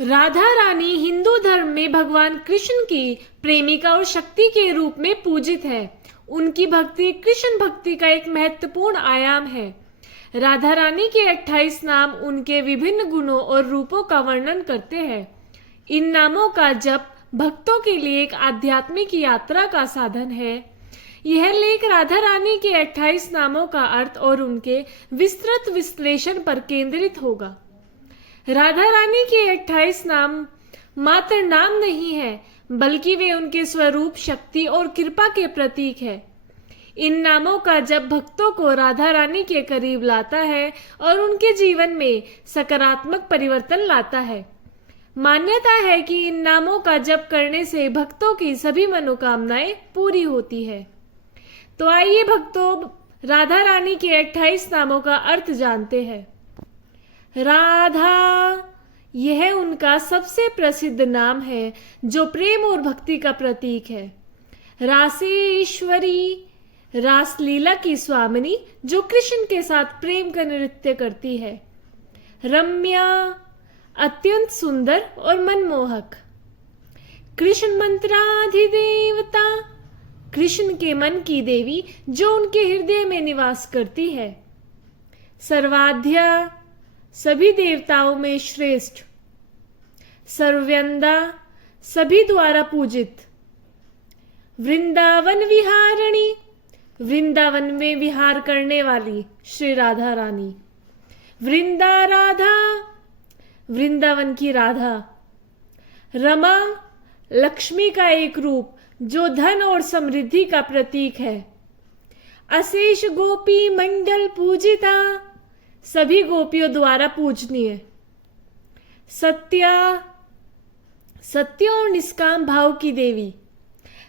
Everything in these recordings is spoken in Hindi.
राधा रानी हिंदू धर्म में भगवान कृष्ण की प्रेमिका और शक्ति के रूप में पूजित है। उनकी भक्ति कृष्ण भक्ति का एक महत्वपूर्ण आयाम है। राधा रानी के 28 नाम उनके विभिन्न गुणों और रूपों का वर्णन करते हैं। इन नामों का जप भक्तों के लिए एक आध्यात्मिक यात्रा का साधन है। यह लेख राधा रानी के 28 नामों का अर्थ और उनके विस्तृत विश्लेषण पर केंद्रित होगा। राधा रानी के 28 नाम मात्र नाम नहीं है, बल्कि वे उनके स्वरूप, शक्ति और कृपा के प्रतीक है। इन नामों का जप भक्तों को राधा रानी के करीब लाता है और उनके जीवन में सकारात्मक परिवर्तन लाता है। मान्यता है कि इन नामों का जप करने से भक्तों की सभी मनोकामनाएं पूरी होती है। तो आइए भक्तों, राधा रानी के 28 नामों का अर्थ जानते हैं। राधा, यह उनका सबसे प्रसिद्ध नाम है जो प्रेम और भक्ति का प्रतीक है। रासेश्वरी, रासलीला की स्वामिनी जो कृष्ण के साथ प्रेम का नृत्य करती है। रम्या, अत्यंत सुंदर और मनमोहक। कृष्ण मंत्राधिदेवता, कृष्ण के मन की देवी जो उनके हृदय में निवास करती है। सर्वाध्या, सभी देवताओं में श्रेष्ठ। सर्वयंदा, सभी द्वारा पूजित। वृंदावन विहारिणी, वृंदावन में विहार करने वाली श्री राधा रानी। वृंदा राधा, वृंदावन की राधा। रमा, लक्ष्मी का एक रूप जो धन और समृद्धि का प्रतीक है। अशेष गोपी मंडल पूजिता, सभी गोपियों द्वारा पूजनीय। सत्या, सत्य और निष्काम भाव की देवी।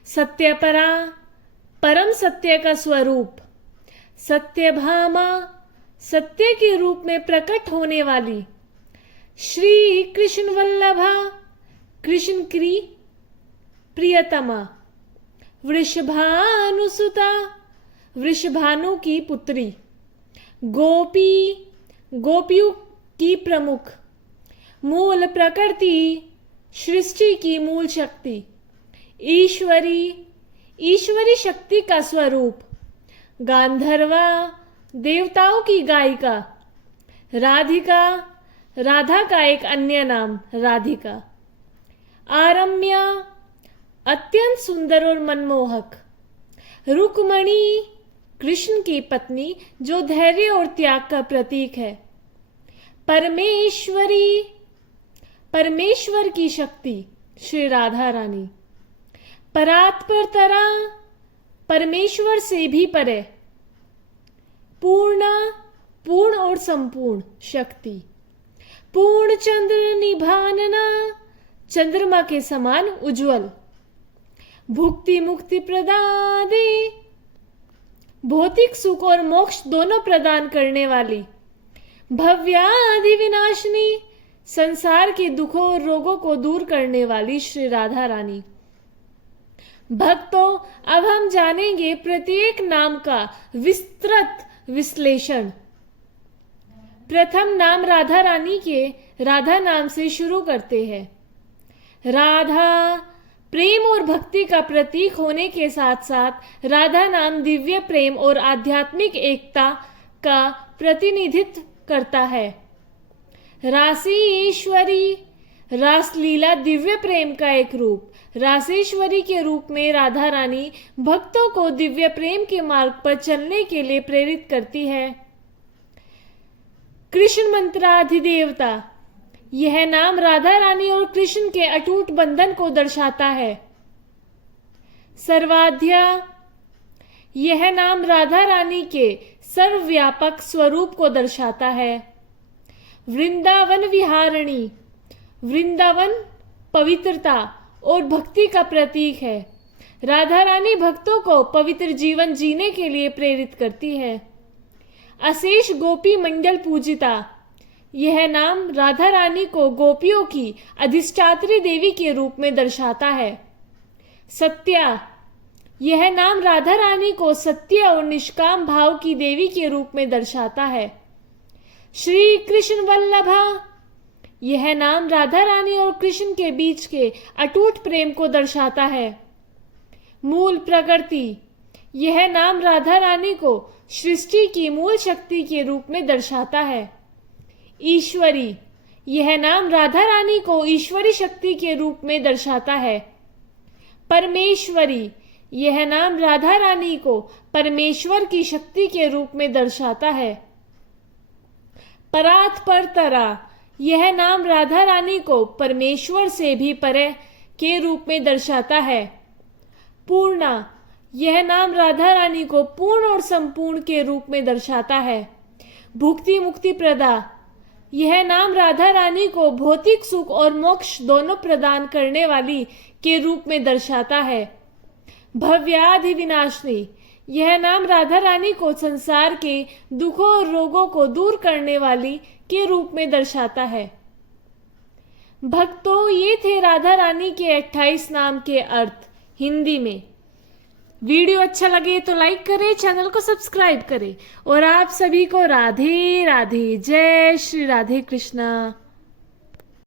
सत्यपरा, परम सत्य का स्वरूप। सत्यभामा, सत्य के रूप में प्रकट होने वाली। श्री कृष्ण वल्लभा, कृष्ण की प्रियतमा। वृषभानुसुता, वृषभानु की पुत्री। गोपी, गोपियों की प्रमुख। मूल प्रकृति, सृष्टि की मूल शक्ति। ईश्वरी, ईश्वरी शक्ति का स्वरूप। गांधर्वा, देवताओं की गायिका। राधिका, राधा का एक अन्य नाम राधिका। आरम्या, अत्यंत सुंदर और मनमोहक। रुक्मणी, कृष्ण की पत्नी जो धैर्य और त्याग का प्रतीक है। परमेश्वरी, परमेश्वर की शक्ति श्री राधा रानी। परात्परतरा, परमेश्वर से भी परे। पूर्णा, पूर्ण और संपूर्ण शक्ति। पूर्ण चंद्र निभानना, चंद्रमा के समान उज्जवल। भुक्ति मुक्ति प्रदादे, भौतिक सुख और मोक्ष दोनों प्रदान करने वाली। भव्यादि विनाशिनी, संसार के दुखों और रोगों को दूर करने वाली श्री राधा रानी। भक्तों, अब हम जानेंगे प्रत्येक नाम का विस्तृत विश्लेषण। प्रथम नाम राधा रानी के राधा नाम से शुरू करते हैं। राधा, प्रेम और भक्ति का प्रतीक होने के साथ साथ राधा नाम दिव्य प्रेम और आध्यात्मिक एकता का प्रतिनिधित्व करता है। रासेश्वरी, रासलीला दिव्य प्रेम का एक रूप। रासेश्वरी के रूप में राधा रानी भक्तों को दिव्य प्रेम के मार्ग पर चलने के लिए प्रेरित करती है। कृष्ण मंत्राधिदेवता, यह नाम राधा रानी और कृष्ण के अटूट बंधन को दर्शाता है। सर्वाध्या, यह नाम राधा रानी के सर्वव्यापक स्वरूप को दर्शाता है। वृंदावन विहारिणी, वृंदावन पवित्रता और भक्ति का प्रतीक है। राधा रानी भक्तों को पवित्र जीवन जीने के लिए प्रेरित करती है। अशेष गोपी मंडल पूजिता, यह नाम राधा रानी को गोपियों की अधिष्ठात्री देवी के रूप में दर्शाता है। सत्या, यह नाम राधा रानी को सत्य और निष्काम भाव की देवी के रूप में दर्शाता है। श्री कृष्ण वल्लभा, यह नाम राधा रानी और कृष्ण के बीच के अटूट प्रेम को दर्शाता है। मूल प्रकृति, यह नाम राधा रानी को सृष्टि की मूल शक्ति के रूप में दर्शाता है। ईश्वरी, यह नाम राधा रानी को ईश्वरी शक्ति के रूप में दर्शाता है। परमेश्वरी, यह नाम राधा रानी को परमेश्वर की शक्ति के रूप में दर्शाता है। परात परतरा, यह नाम राधा रानी को परमेश्वर से भी परे के रूप में दर्शाता है। पूर्णा, यह नाम राधा रानी को पूर्ण और संपूर्ण के रूप में दर्शाता है। भुक्ति मुक्ति प्रदा, यह नाम राधा रानी को भौतिक सुख और मोक्ष दोनों प्रदान करने वाली के रूप में दर्शाता है। भव्याधि विनाशिनी, यह नाम राधा रानी को संसार के दुखों और रोगों को दूर करने वाली के रूप में दर्शाता है। भक्तों, ये थे राधा रानी के 28 नाम के अर्थ हिंदी में। वीडियो अच्छा लगे तो लाइक करें, चैनल को सब्सक्राइब करें और आप सभी को राधे राधे। जय श्री राधे कृष्णा।